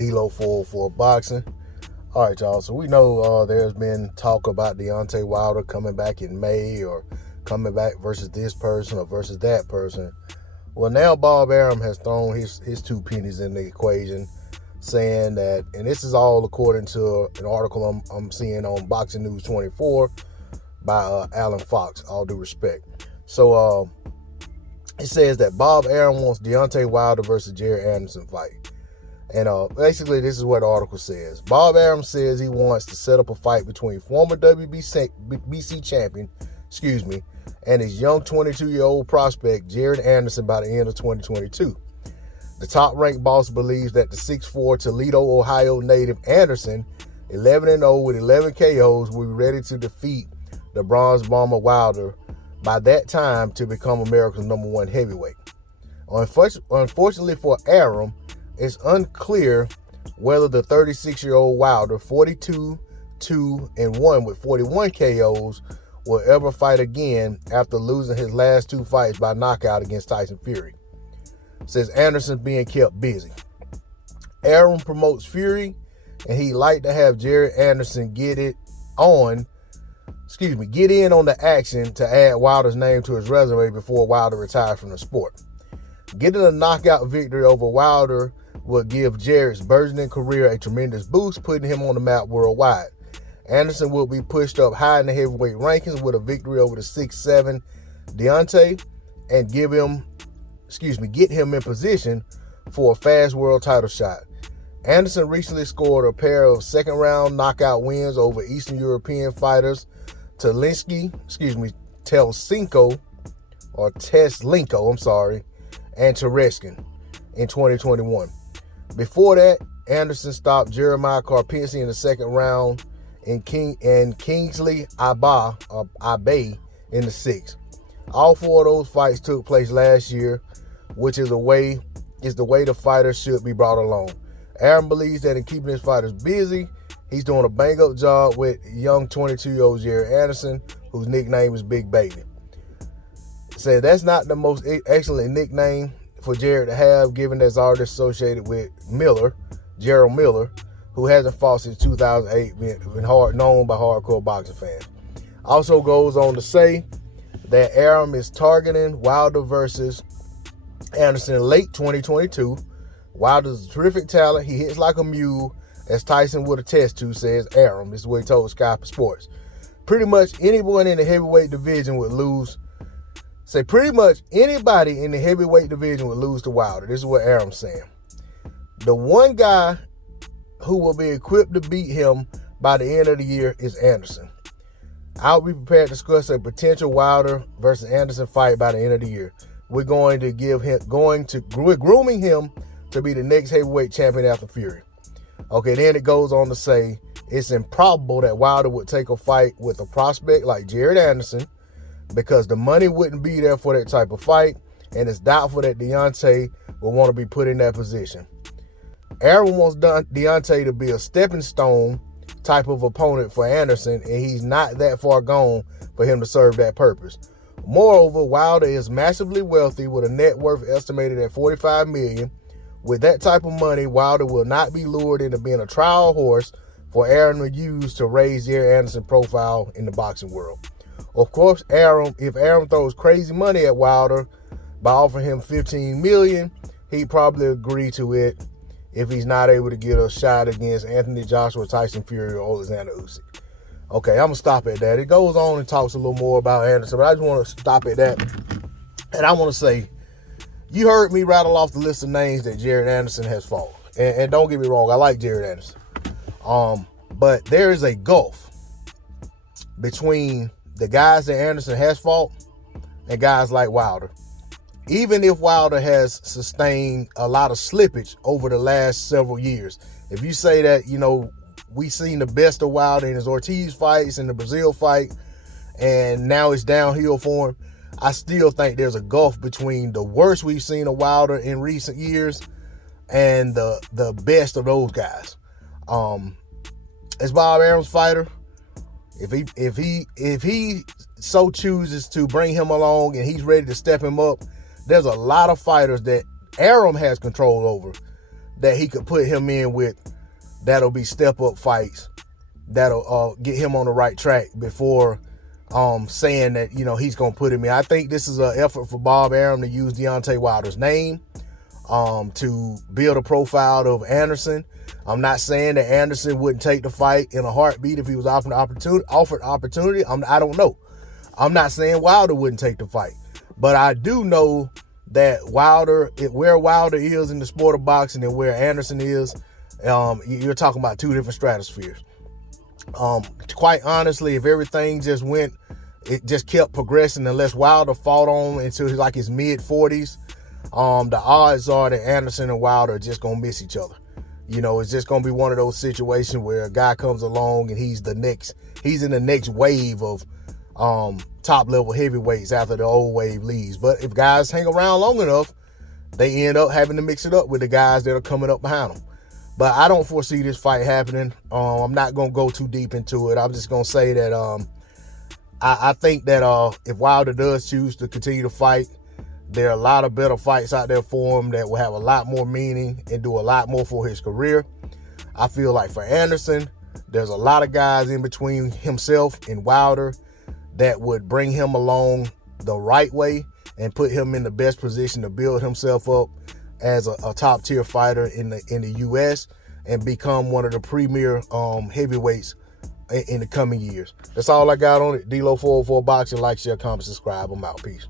D-Lo for boxing. All right, y'all. So we know there's been talk about Deontay Wilder coming back in May or coming back versus this person or versus that person. Well, now Bob Arum has thrown his two pennies in the equation, saying that, and this is all according to an article I'm seeing on Boxing News 24 by Alan Fox, all due respect. So it says that Bob Arum wants Deontay Wilder versus Jared Anderson fight. And basically, this is what the article says. Bob Arum says he wants to set up a fight between former WBC champion, and his young 22-year-old prospect, Jared Anderson, by the end of 2022. The top-ranked boss believes that the 6'4" Toledo, Ohio native Anderson, 11-0 with 11 KOs, will be ready to defeat the Bronze Bomber Wilder by that time to become America's #1 heavyweight. Unfortunately for Arum, it's unclear whether the 36-year-old Wilder, 42-2-1 with 41 KOs, will ever fight again after losing his last two fights by knockout against Tyson Fury. Says Anderson being kept busy. Arum promotes Fury, and he'd like to have Jared Anderson get in on the action to add Wilder's name to his resume before Wilder retires from the sport. Getting a knockout victory over Wilder will give Jared's burgeoning career a tremendous boost, putting him on the map worldwide. Anderson will be pushed up high in the heavyweight rankings with a victory over the 6'7" Deontay and get him in position for a fast world title shot. Anderson recently scored a pair of second-round knockout wins over Eastern European fighters Teslenko, and Tereskin in 2021. Before that, Anderson stopped Jeremiah Karpinski in the second round and Kingsley Abe in the sixth. All four of those fights took place last year, which is the way the fighters should be brought along. Arum believes that in keeping his fighters busy, he's doing a bang-up job with young 22-year-old Jared Anderson, whose nickname is Big Baby. Said that's not the most excellent nickname for Jared to have, given that it's already associated with Gerald Miller, who hasn't fought since 2008, been known by hardcore boxing fans. Also goes on to say that Arum is targeting Wilder versus Anderson in late 2022. Wilder's a terrific talent. He hits like a mule, as Tyson would attest to, says Arum. This is what he told Sky Sports. Pretty much anyone in the heavyweight division would lose. Pretty much anybody in the heavyweight division would lose to Wilder. This is what Arum's saying. The one guy who will be equipped to beat him by the end of the year is Anderson. I'll be prepared to discuss a potential Wilder versus Anderson fight by the end of the year. We're grooming him to be the next heavyweight champion after Fury. Okay, then it goes on to say it's improbable that Wilder would take a fight with a prospect like Jared Anderson because the money wouldn't be there for that type of fight, and it's doubtful that Deontay will want to be put in that position. Arum wants Deontay to be a stepping stone type of opponent for Anderson, and he's not that far gone for him to serve that purpose. Moreover, Wilder is massively wealthy with a net worth estimated at $45 million. With that type of money, Wilder will not be lured into being a trial horse for Arum to use to raise Jared Anderson's profile in the boxing world. Of course, if Arum throws crazy money at Wilder by offering him $15 million, he'd probably agree to it if he's not able to get a shot against Anthony Joshua, Tyson Fury, or Alexander Usyk. Okay, I'm going to stop at that. It goes on and talks a little more about Anderson, but I just want to stop at that. And I want to say, you heard me rattle off the list of names that Jared Anderson has fought. And don't get me wrong, I like Jared Anderson. But there is a gulf between the guys that Anderson has fought and guys like Wilder. Even if Wilder has sustained a lot of slippage over the last several years. If you say that, we've seen the best of Wilder in his Ortiz fights and the Brazil fight, and now it's downhill for him, I still think there's a gulf between the worst we've seen of Wilder in recent years and the best of those guys. As Bob Arum's fighter, if he so chooses to bring him along and he's ready to step him up, there's a lot of fighters that Arum has control over that he could put him in with that'll be step-up fights that'll get him on the right track before saying that, you know, he's going to put him in. I think this is an effort for Bob Arum to use Deontay Wilder's name to build a profile of Anderson. I'm not saying that Anderson wouldn't take the fight in a heartbeat if he was offered opportunity. I don't know. I'm not saying Wilder wouldn't take the fight. But I do know that where Wilder is in the sport of boxing and where Anderson is, you're talking about two different stratospheres. Quite honestly, if everything it just kept progressing, unless Wilder fought on until he's like his mid-40s, the odds are that Anderson and Wilder are just going to miss each other. You know, it's just going to be one of those situations where a guy comes along and he's in the next wave of top-level heavyweights after the old wave leaves. But if guys hang around long enough, they end up having to mix it up with the guys that are coming up behind them. But I don't foresee this fight happening. I'm not going to go too deep into it. I'm just going to say that I think that if Wilder does choose to continue to fight, there are a lot of better fights out there for him that will have a lot more meaning and do a lot more for his career. I feel like for Anderson, there's a lot of guys in between himself and Wilder that would bring him along the right way and put him in the best position to build himself up as a top-tier fighter in the U.S. and become one of the premier heavyweights in the coming years. That's all I got on it. D-Lo 404 Boxing. Like, share, comment, subscribe. I'm out. Peace.